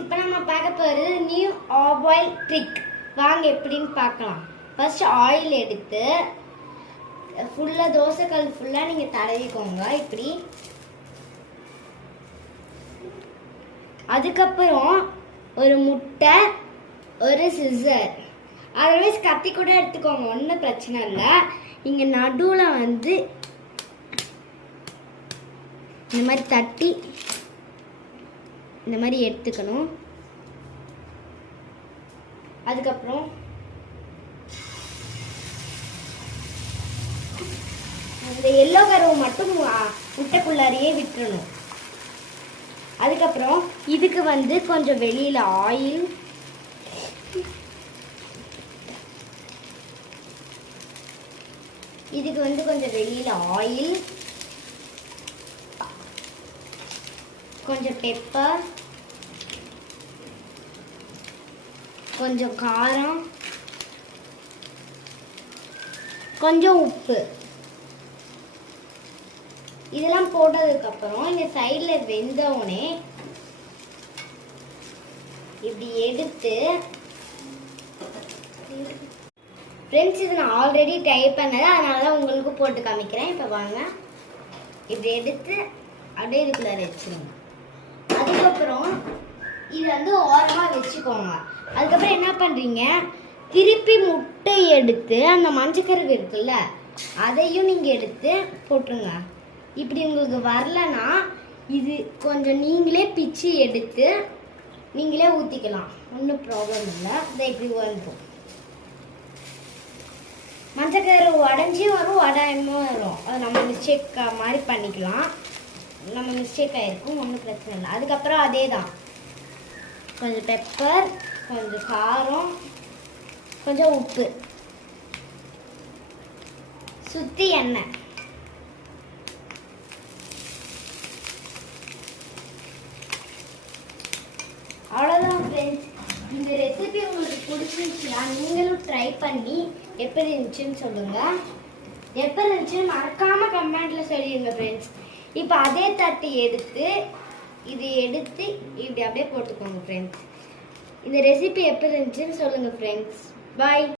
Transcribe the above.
இப்போ நம்ம பார்க்க போகிறது நியூ ஆயில் ட்ரிக். வாங்க எப்படின்னு பார்க்கலாம். ஃபர்ஸ்ட் ஆயில் எடுத்து ஃபுல்லாக தோசைக்கல் ஃபுல்லாக நீங்கள் தடவிக்கோங்க இப்படி. அதுக்கப்புறம் ஒரு முட்டை, ஒரு சிசர், அதர்வைஸ் கத்தி கூட எடுத்துக்கோங்க, ஒன்றும் பிரச்சனை இல்லை. இங்கே நடுவில் வந்து இந்த மாதிரி தட்டி இந்த மாதிரி எடுத்துக்கணும். அதுக்கப்புறம் இந்த எல்லோ கருவை மட்டும் முட்டைக்குள்ளாரியே விட்டுறணும். அதுக்கப்புறம் இதுக்கு வந்து கொஞ்சம் வெளியில ஆயில், இதுக்கு வந்து கொஞ்சம் வெளியில ஆயில், கொஞ்சம் பெப்பர், கொஞ்சம் காரம், கொஞ்சம் உப்பு, இதெல்லாம் போட்டதுக்கப்புறம் இந்த சைடில் வெந்தவுடனே இப்படி எடுத்து ஃப்ரெண்ட்ஸ், இது நான் ஆல்ரெடி ட்ரை பண்ணது, அதனால தான் உங்களுக்கு போட்டு காமிக்கிறேன். இப்போ வாங்க, இப்படி எடுத்து அப்படியே இதுக்குள்ள வச்சுருங்க. அதுக்கப்புறம் இது வந்து ஓரமாக வச்சுக்கோங்க. அதுக்கப்புறம் என்ன பண்ணுறீங்க, திருப்பி முட்டை எடுத்து அந்த மஞ்சக்கருவு இருக்குல்ல அதையும் நீங்கள் எடுத்து போட்டுருங்க. இப்படி உங்களுக்கு வரலன்னா இது கொஞ்சம் நீங்களே பிச்சு எடுத்து நீங்களே ஊற்றிக்கலாம், ஒன்றும் ப்ராப்ளம் இல்லை. இதை இப்படி வந்துடும். மஞ்சக்கரு உடஞ்சியும் வரும், உடையமும் வரும். அது நம்ம மிஸ்டேக் மாதிரி பண்ணிக்கலாம். நம்ம மிஸ்டேக் ஆகிருக்கும், ஒன்றும் பிரச்சனை இல்லை. அதுக்கப்புறம் அதே தான், கொஞ்சம் பெப்பர், கொஞ்சம் காரம், கொஞ்சம் உப்பு, சுற்றி எண்ணெய். அவ்வளோதான் ஃப்ரெண்ட்ஸ். இந்த ரெசிபி உங்களுக்கு பிடிச்சிருந்துச்சுன்னா நீங்களும் ட்ரை பண்ணி எப்படி இருந்துச்சுன்னு சொல்லுங்கள். எப்படி இருந்துச்சுன்னு மறக்காமல் கமெண்ட்டில் சொல்லிடுங்க ஃப்ரெண்ட்ஸ். இப்போ அதே தட்டி எடுத்து இது எடுத்து இப்படி அப்படியே போட்டுக்கோங்க ஃப்ரெண்ட்ஸ். இந்த ரெசிபி எப்படி இருந்துச்சுன்னு சொல்லுங்கள் ஃப்ரெண்ட்ஸ். பாய்.